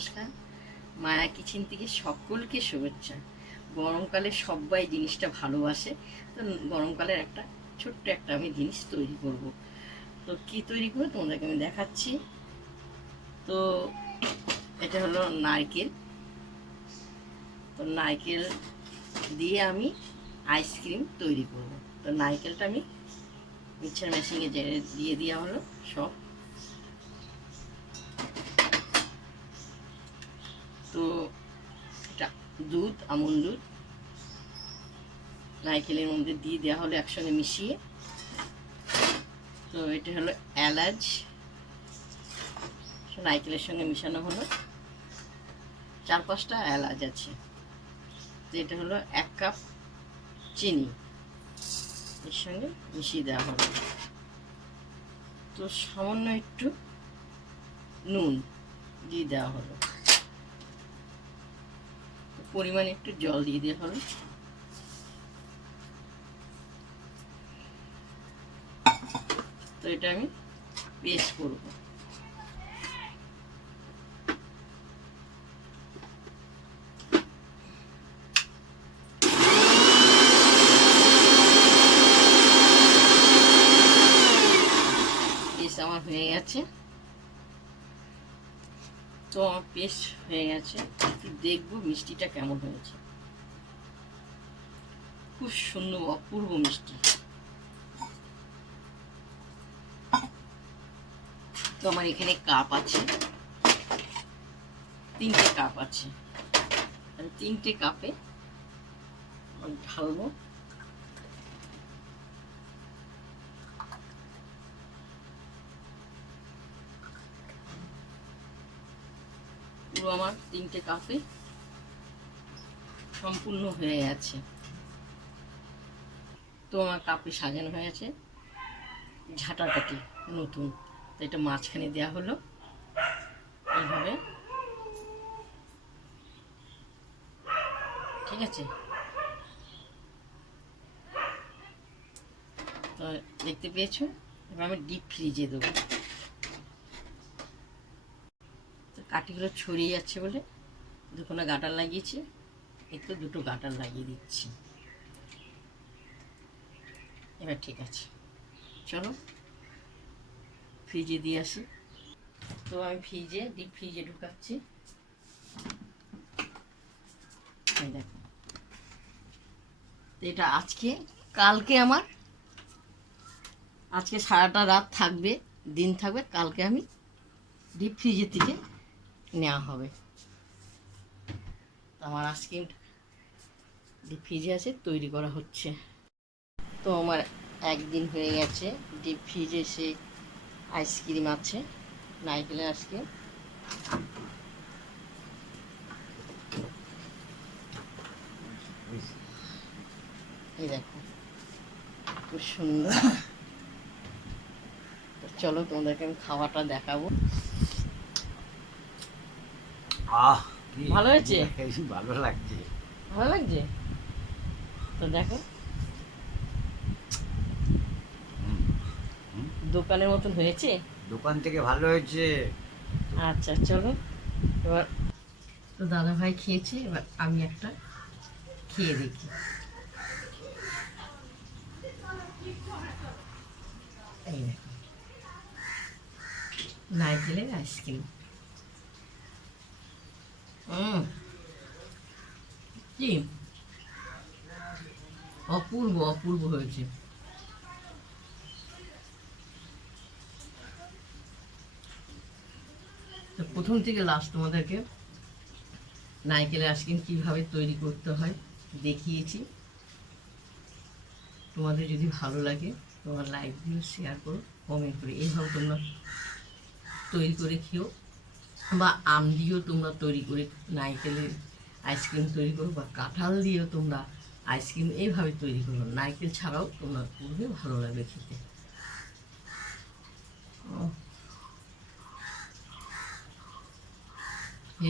নমস্কার। মায়া কিচেন থেকে সকলকে শুভেচ্ছা। গরমকালে সবাই জিনিসটা ভালোবাসে, তো গরমকালের একটা ছোট্ট একটা আমি জিনিস তৈরি করব। তো কি তৈরি করবো তোমাদেরকে আমি দেখাচ্ছি। তো এটা হলো নারকেল। তো নারকেল দিয়ে আমি আইসক্রিম তৈরি করব। তো নারকেলটা আমি মিক্সার মেশিনে দিয়ে দেওয়া হলো সব। তো এটা দুধ, আমুল দুধ নারকেলের মধ্যে দিয়ে দেওয়া হলো একসঙ্গে মিশিয়ে। তো এটা হলো এলাচ, নারকেলের সঙ্গে মিশানো হলো। 4-5টা এলাচ আছে। তো এটা হলো 1 কাপ চিনি এর সঙ্গে মিশিয়ে দেওয়া হলো। তো সামান্য একটু নুন দিয়ে দেওয়া হলো। পরিমাণে একটু জল দিয়ে দেওয়া হলো। তো এটা আমি পেস্ট করব। পেস্ট আমার হয়ে গেছে। তো আমার পেস্ট হয়ে গেছে, একটু দেখবো মিষ্টিটা কেমন হয়েছে। খুব সুন্দর অপূর্ব মিষ্টি। তো আমার এখানে কাপ আছে, 3টে কাপ আছে। আমি 3টে কাপে ঢালবো। পুরো আমার 3টে কাপে সম্পূর্ণ হয়ে গেছে। তো আমার কাপে সাজানো হয়ে গেছে। ঝাঁটাকাটি নতুন, তো এটা মাঝখানে দেওয়া হলো এইভাবে, ঠিক আছে। তো দেখতে পেয়েছো, এবার আমি ডিপ ফ্রিজে দেবো। তো কাঠিগুলো ছড়িয়ে যাচ্ছে বলে দুখানা গাটার লাগিয়েছি, একটু 2টো গাটার লাগিয়ে দিচ্ছি। এবার ঠিক আছে, চলো ফ্রিজে দিয়ে আসি। তো আমি ডিপ ফ্রিজে ঢুকাচ্ছি। দেখো, তো এটা কালকে আজকে সারাটা রাত থাকবে, দিন থাকবে। কালকে আমি ডিপ ফ্রিজের থেকে নেওয়া হবে। তো আমার আইসক্রিম ডিপ ফ্রিজে আছে, তৈরি করা হচ্ছে। তো আমার একদিন হয়ে গেছে, ডিপ ফ্রিজে সে আইসক্রিম আছে, নারকেলের আইসক্রিম। এই দেখো খুব সুন্দর। চলো তোমাদেরকে আমি খাওয়াটা দেখাবো। ভালো হয়েছে? ভালো লাগছে, ভালো লাগছে। তো দেখো, দোকানের মতন হয়েছে। দোকান থেকে ভালো হয়েছে। আচ্ছা চলো এবার। তো দাদা ভাই খেয়েছে, এবার আমি একটা খেয়ে দেখি। এই দেখো, নারকেলের আইসক্রিম। কি অপূর্ব অপূর্ব হয়েছে। তো প্রথম থেকে লাস্ট তোমাদেরকে নারকেলের আইসক্রিম কীভাবে তৈরি করতে হয় দেখিয়েছি। তোমাদের যদি ভালো লাগে তোমার লাইক দিও, শেয়ার করো, কমেন্ট করে। এইভাবে তোমরা তৈরি করে খেও, বা আম দিয়েও তোমরা তৈরি করে নারকেলের আইসক্রিম তৈরি করো, বা কাঁঠাল দিয়েও তোমরা আইসক্রিম এইভাবে তৈরি করো। নারকেল ছাড়াও তোমরা করবে, ভালো লাগবে খেতে।